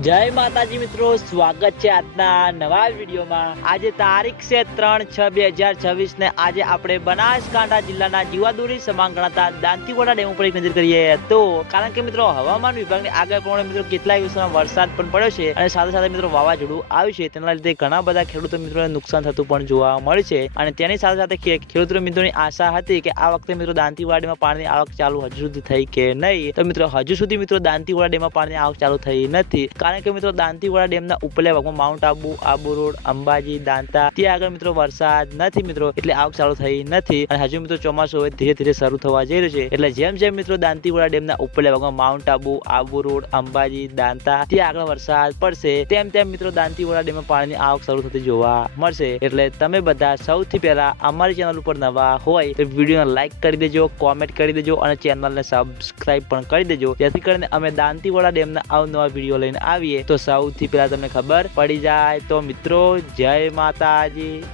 જય માતાજી મિત્રો, સ્વાગત છે આજના નવા વિડીયોમાં। આજે તારીખ છે 3/6/2026 ને આજે આપણે બનાસકાંઠા જિલ્લાના જીવાદોરી સમાન ગણાતા દાંતીવાડા ડેમ ઉપર એક નજર કરીએ તો કારણ કે મિત્રો હવામાન વિભાગની આગાહી પ્રમાણે મિત્રો કેટલાક વિસ્તારમાં વરસાદ પણ પડ્યો છે અને સાથે સાથે મિત્રો વાવાઝોડું આવ્યું છે, તેના લીધે ઘણા બધા ખેડૂતો મિત્રોને નુકસાન થતું પણ જોવા મળે છે અને તેની સાથે સાથે ખેડૂતો મિત્રોની આશા હતી કે આ વખતે મિત્રો દાંતીવાડામાં પાણીની આવક ચાલુ હજુ સુધી થઈ કે નહીં, તો મિત્રો હજુ સુધી મિત્રો દાંતીવાડા ડેમમાં પાણીની આવક ચાલુ થઈ નથી કારણ કે મિત્રો દાંતીવાડા ડેમના ઉપલા ભાગમાં માઉન્ટ આબુ રોડ, અંબાજી, દાંતા ત્યાં આગળ મિત્રો વરસાદ નથી મિત્રો, એટલે આવક ચાલુ થઈ નથી અને હજુ મિત્રો ચોમાસું હવે ધીરે ધીરે શરૂ થવા જઈ રહ્યું છે। એટલે જેમ જેમ મિત્રો દાંતીવાડા ડેમના ઉપલા ભાગમાં માઉન્ટ આબુ રોડ, અંબાજી, દાંતા ત્યાં આગળ વરસાદ પડશે તેમ તેમ મિત્રો દાંતીવાડા ડેમમાં પાણીની આવક શરૂ થતી જોવા મળશે। એટલે તમે બધા સૌથી પહેલા અમારી ચેનલ ઉપર નવા હોય તો વિડીયોને લાઈક કરી દેજો, કોમેન્ટ કરી દેજો અને ચેનલને સબસ્ક્રાઇબ પણ કરી દેજો, જેથી કરીને અમે દાંતીવાડા ડેમના અવનવા વિડીયો લઈને આવીએ તો સૌથી પહેલા તમને ખબર પડી જાય। તો મિત્રો જય માતાજી।